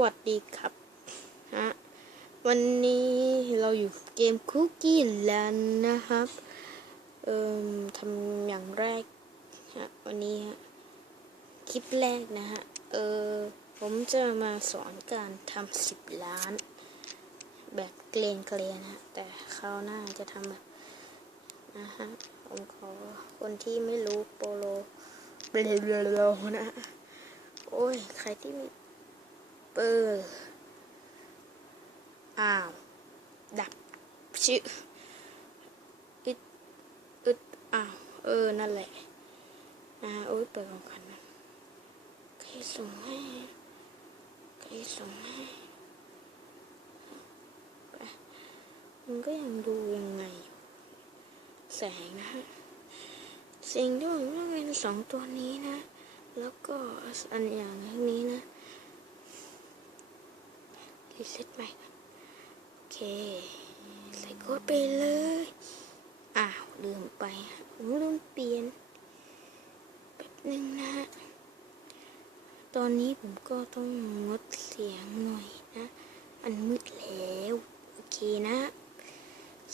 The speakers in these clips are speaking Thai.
วัสดีครับฮะวันนี้เราอยู่เกมคุกกี้แลนด์นะครับเอ่มทำอย่างแรกฮะวันนี้ฮะคลิปแรกนะฮะเออผมจะมาสอนการทำสิบล้าน แบบเกรนเกรนฮะแต่คราวหน้าจะทำแบบนะฮะผมขอคนที่ไม่รู้โปโลเบลโลนะโอ้ยใครที่ เปอร์อ้าวดับชื่ออึดอึดอ้าวเออ นั่นแหละนะโอ้ยเปิดของกันนะใครส่งให้ใครส่งให้มันก็ยังดูยังไง แสงนะฮะสิ่งที่ผมว่าเป็นสองตัวนี้นะ แล้วก็อันอย่างนี้นะ รีเซ็ตใหม่โอเค ใส่โค้ดไปเลย อ้าว ลืมไปผมลืมเปลี่ยนแป๊บหนึ่งนะฮะ ตอนนี้ผมก็ต้องงดเสียงหน่อยนะอันมืดแล้ว โอเคนะ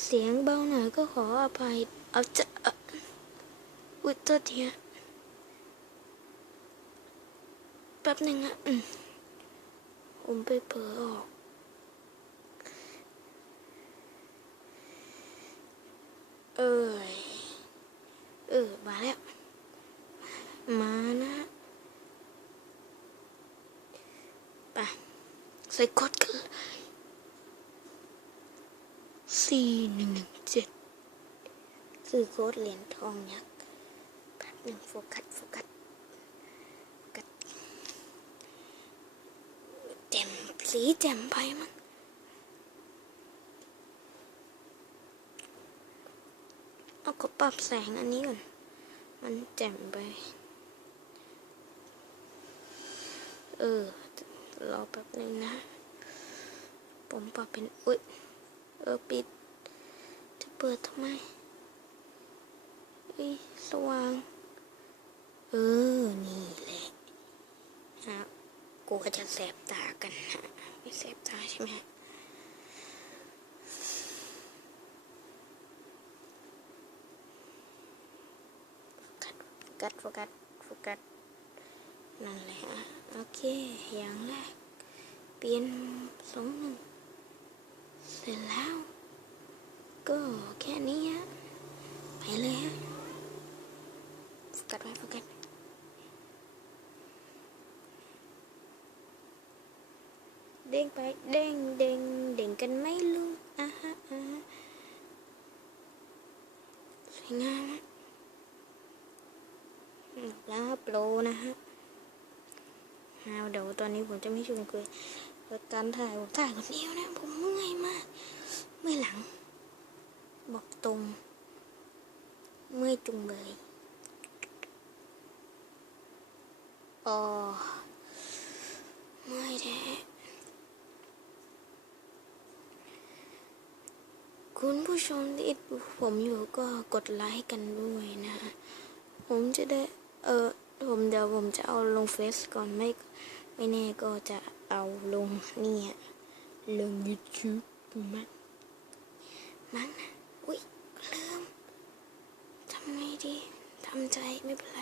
เสียงเบาหน่อยก็ขออภัย เอาจะอ่ออุยตัวเดียแป๊บหนึ่งอะอืมผมไปเผลอออก เอ้ยเออมาแล้ว มานะไปใส่กดกันเลยสี่หนึ่งหนึ่งเจ็ดคือโค้ดเหรียญทองยักษ์แป๊บหนึ่งโฟกัสโฟกัสโฟกัสแจ่มสีแจ่มไปมั้ง เอาก็ปรับแสงอันนี้ก่อน มันแจ่มไป เออ รอแป๊บหนึ่งนะ ผมปรับเป็น อุ๊ย เออ ปิด จะเปิดทำไมเอ้ยสว่าง เออ นี่แหละฮะกูก็จะแสบตากันฮะไม่แสบตาใช่ไหมฮะ โฟ กัส โฟกัส โฟกัส นั่นแหละฮะโอเค อย่างแรก เปลี่ยนสองหนึ่ง เสร็จแล้ว ก็แค่นี้ฮะ ไปเลยฮะ โฟกัสไว้ โฟกัสเด้งไปเด้งเด้งเด้งกันไม่รู้อะฮะอะฮะสวยงามฮะ แล้วโปรนะฮะเอาเดี๋ยวตอนนี้ผมจะไม่ชวนคุยเกิดการถ่ายผมถ่ายคนเดียวนะ ผมเมื่อยมาก เมื่อยหลัง บอกตรง เมื่อยจุงเบยอ๋อเมื่อยแท้คุณผู้ชมที่ดูผมอยู่ก็กดไลค์กันด้วยนะ ผมจะได้ เออผมเดี๋ยวผมจะเอาลงเฟซก่อนไม่ไม่แน่ก็จะเอาลงนี่ยลง YouTube มั้งมั้งนะอุ้ยลืมทำไงดีทำใจไม่เป็นไร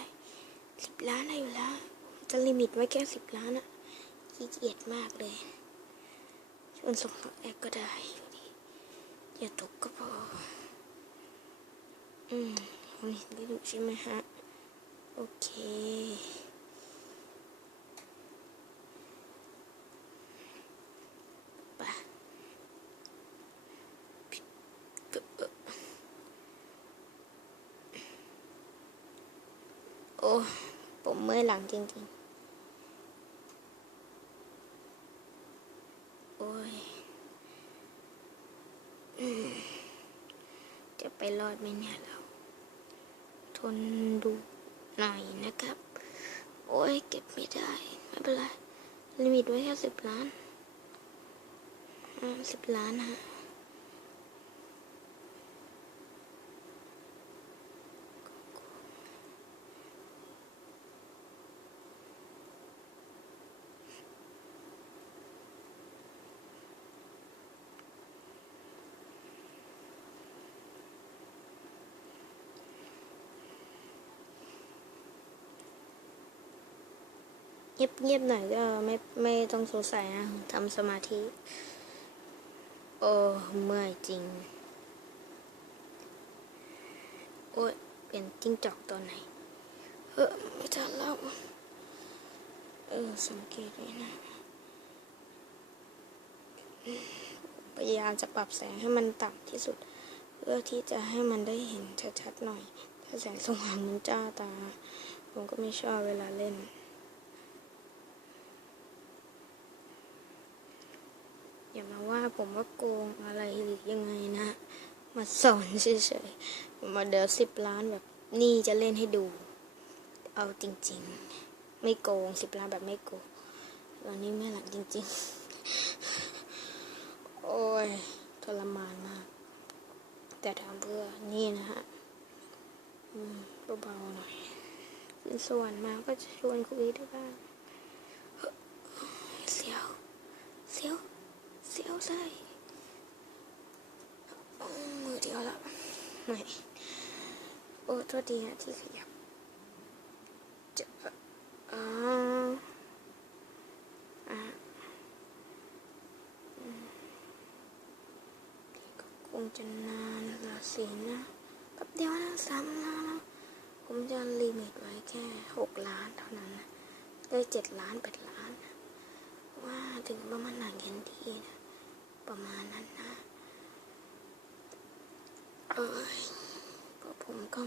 สิบล้านได้อยู่แล้วผมจะลิมิตไว้แค่สิบล้านอะขี้เกียจมากเลยชวนส่งแอปก็ได้อยู่ดีอย่าตกก็พออืมคุณเห็นได้ดูใช่ไหมฮะ โอเค ไปโอ้ผมเมื่อหลังจริงๆโอ้ยจะไปรอดไหมเนี่ยเรา ทนดู หน่อยนะครับ โอ้ยเก็บไม่ได้ ไม่เป็นไร ลิมิตไว้แค่สิบล้านสิบล้านฮะ เงียบๆหน่อยก็ไม่ไม่ต้องสงสัยนะทำสมาธิ โอ้เมื่อยจริง โอ้ยเป็นจิ้งจอกตัวไหนเออไม่ทันแล้วเออสังเกตไว้นะ พยายามจะปรับแสงให้มันต่ำที่สุด เพื่อที่จะให้มันได้เห็นชัดๆหน่อย ถ้าแสงสว่างมันจ้าตา ผมก็ไม่ชอบเวลาเล่น อย่ามาว่า ผมว่าโกงอะไรหรือยังไงนะ มาสอนเฉยๆ มาเดี๋ยวสิบล้านแบบนี่จะเล่นให้ดู เอาจริงๆ ไม่โกงสิบล้านแบบไม่โกงตอนนี้ไม่หลังจริงๆ โอ้ยทรมานมาก แต่ทำเพื่อนี่นะฮะเบาๆหน่อยขึ้นสวรรค์มาก็จะชวนคุยได้บ้างเสียวเสียว เสียวใส่มือเดียวละไม่โอ้โทษทีนะที่ขยับจะอ่าอ่าอืมก็คงจะนานละสินะแป๊บเดียวนะสามล้านแล้วผมจะลิมิตไว้แค่หกล้านเท่านั้นนะได้เจ็ดล้านแปดล้านนะว่าถึงประมาณหนังเย็นทีนะ ประมาณนั้นนะเอ้ยก็ผมก็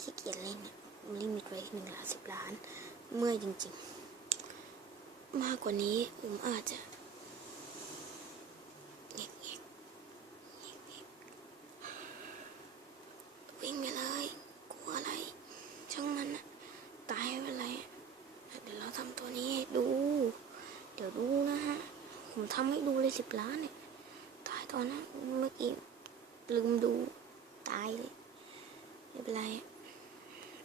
ขี้เกียจเล่นเนี่ยลิมิตไว้หนึ่งล้านสิบล้าน เมื่อยจริง ๆ มากกว่านี้ผมอาจจะเงียบๆเงียบๆวิ่งไปเลย กลัวอะไร ช่างมันนะตายไม่เป็นไรอะเดี๋ยวเราทำตัวนี้ให้ดู เดี๋ยวดูนะฮะ ผมทำให้ดูเลยสิ บล้านเนี่ยตายตอนนั้นเมื่อกี้ลืมดูตายเลยไม่เป็นไร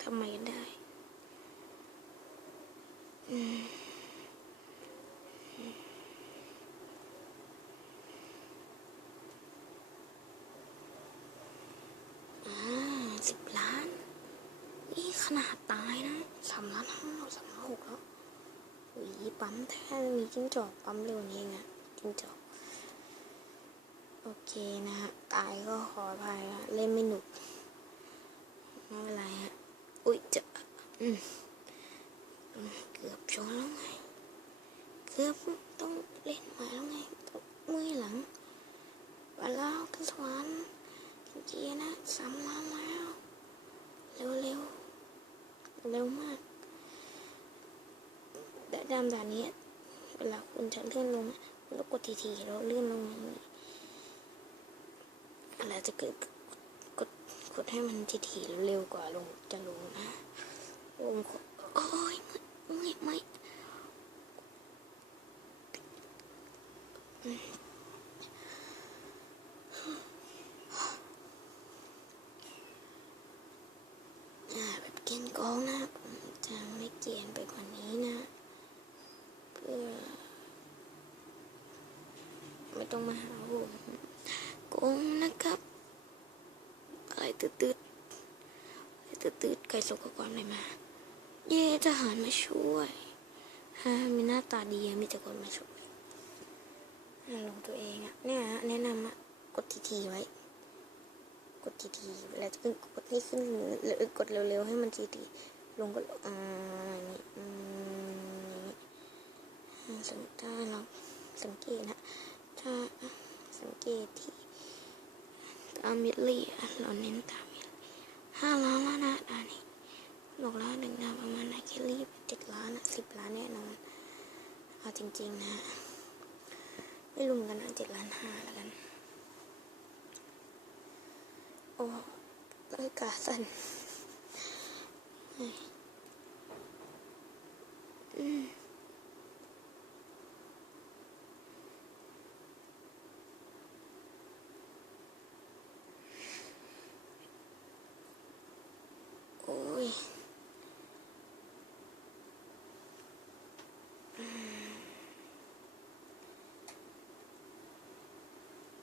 ทำไมกันได้อืมอ่าสิบล้าน นี่ขนาดตายนะสามล้านห้าสามล้านหกแล้วอุ้ยปั๊มแท้มีจิ้งจอกปั๊มเร็วนี้เองอะจิ้งจอก โอเคนะฮะ ตายก็ขออภัยละเล่นไม่หนุก ไม่เป็นไรฮะ อุ้ยจะอืมเกือบชนแล้วไง เกือบต้องเล่นใหม่แล้วไงต้องมือหลังไปแล้วทุกสวรรค์จริงๆนะสามล้านแล้ว เร็วเร็วเร็วมากแต่ดำด่านนี้เวลาคุณจะเลื่อนลงคุณต้องกดทีๆแล้วเลื่อนลงอย่างนี้ อะไรจะเกิดกดกดให้มันทีๆเร็วกว่าลงจะลงนะลงกดโอ้ยไม่ไม่ไม่อ่าแบบเกณฑ์กองนะผมจะไม่เกียนไปกว่านี้นะ เพื่อ ไม่ต้องมาหาผม โกงนะครับ อะไรตืดๆอะไรตืดๆใครส่งข้อความอะไรมา เย่ทหารมาช่วยฮะมีหน้าตาดีมีแต่คนมาช่วยลงตัวเองอะเนี่ยแนะนำอะกดทีทีๆไว้ กดทีทีๆเวลาจะขึ้นกดให้ขึ้นหรือกดเร็วๆให้มันทีทีๆลงก็อ่าอย่างนี้อืมอย่างนี้อ่าสังถ้าเราสังเกตนะถ้าสังเกตที่ ตามมิลลี่อะเราเน้นตามมิลลี่ห้าล้านล้วนะตอนนี้บอกแล้วหนึ่งดาวประมาณนะแคลรี่เจ็ดล้านอะสิบล้านแน่นอนเอาจริง ๆ นะ ไม่รวมกันนะเจ็ดล้านห้าแล้วกัน โอ้ร่างกาสันอืม โอ้ยอืม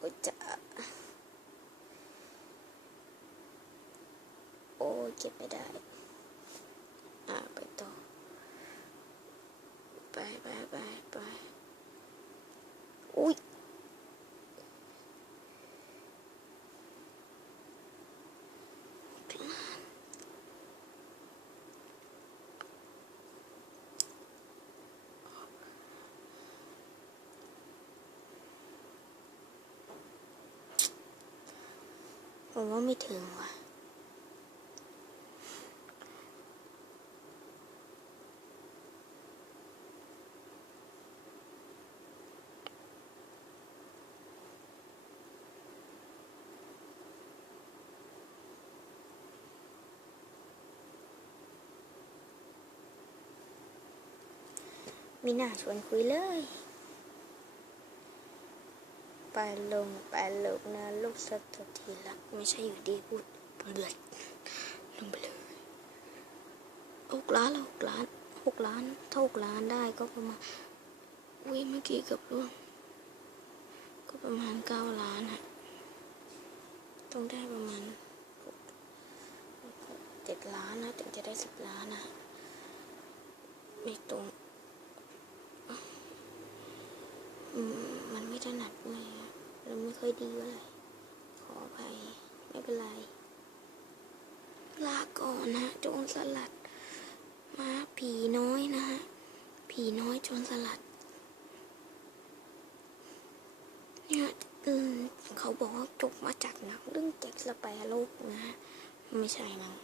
โอ้ยจะโอ้ยเก็บ ผมว่าไม่ถึงว่ะ มีน่าชวนคุยเลย ไปลงไปลงนะลูกสักทีละไม่ใช่อยู่ดีพูดเดือดลงไปเลยหกล้านละหกล้านหกล้านถ้าหกล้านได้ก็ประมาณอุ้ยเมื่อกี้กับร่วงก็ประมาณเก้าล้านอะต้องได้ประมาณเจ็ดล้านนะถึงจะได้สิบล้านนะไม่ตรง อืมมันไม่ถนัดเลยอะ ดีเท่าไรขออภัยไม่เป็นไร ลาก่อนนะโจรสลัด มาผีน้อยนะฮะผีน้อยโจรสลัด เนี่ยอืมเขาบอกว่าจบมาจากหนังเรื่องแจ็คสเปโร่นะฮะไม่ใช่หนัง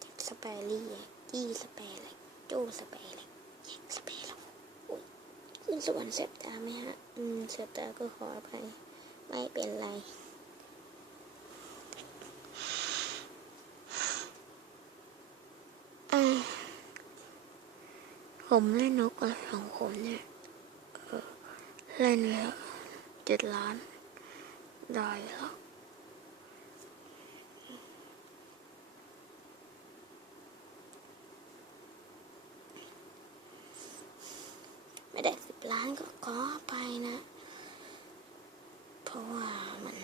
แจ็คสเปรี่กี้สเปร์อะไรโจสเปร์อะไรแจ็คสเปร ขึ้นสวรรค์เสพตาไหมฮะ อืมเสพตาก็ขออภัย ไม่เป็นไรอผมเล่นนกกับสองคนเนี่ยเออเล่นแล้วเจ็ดล้าน ได้แล้ว ไม่ได้สิบล้านก็ขอไปนะ เพราะว่ามัน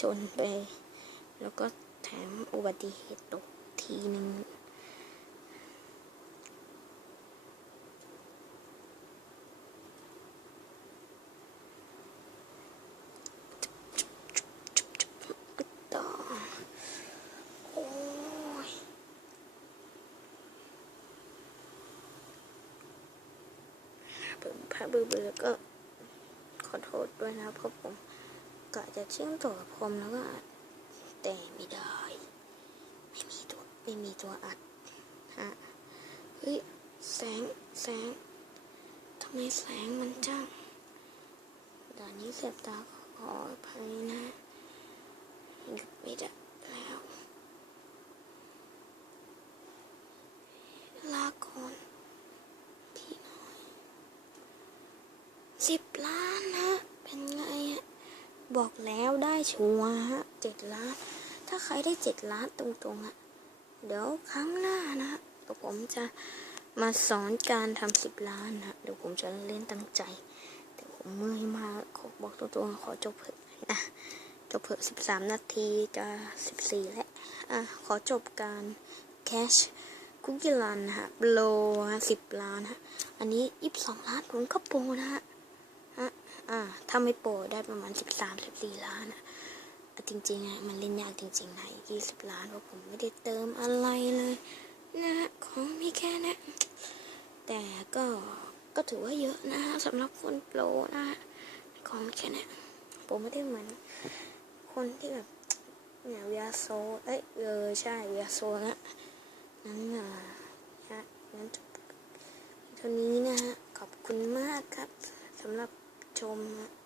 ชนไป แล้วก็แถมอุบัติเหตุตกทีหนึ่งต่อ โอ้ย ผมพระบือบือก็ขอโทษด้วยนะเพราะผมกะจะเชื่อมต่อกับคอมแล้วก็อัดแต่ไม่ได้ ไม่มีตัวไม่มีตัวอัดฮะเฮ้ยแสงแสงทำไมแสงมันจ้างด่านนี้เสียบตาขออภัยนะหยุดไม่ได้แล้ว ลาก่อน พี่น้อย สิบล้านฮะ เป็นไงอะบอกแล้วได้ ชัวร์ฮะเจ็ดล้าน ถ้าใครได้เจ็ดล้านตรงๆอะเดี๋ยวครั้งหน้านะเดี๋ยวผมจะมาสอนการทำสิบล้านนะเดี๋ยวผมจะเล่นตั้งใจแต่ผมเมื่อยมากขอบอกตรงๆขอจบเถอะนะจบเถอะสิบสามนาทีจะสิบสี่แล้วอะขอจบการแคชคุกกี้รันนะฮะโลสิบล้านฮะอันนี้ยี่สิบสองล้านผมก็โปรนะฮะฮะอ่าถ้าไม่โปรได้ประมาณสิบสามสิบสี่ล้านอะอะ จริงๆอะมันเล่นยากจริงๆนะยี่สิบล้านเพราะผมไม่ได้เติมอะไรเลยนะของมีแค่นะ แต่ก็ก็ถือว่าเยอะนะฮะสำหรับคนโปรนะฮะของแค่นี้ผมไม่ได้เหมือน คนที่แบบเนี่ยวิอาโซเอ้ยเออใช่วิอาโซนะนั้นอะฮะงั้นเท่านี้นะฮะขอบคุณมากครับสำหรับชมนะ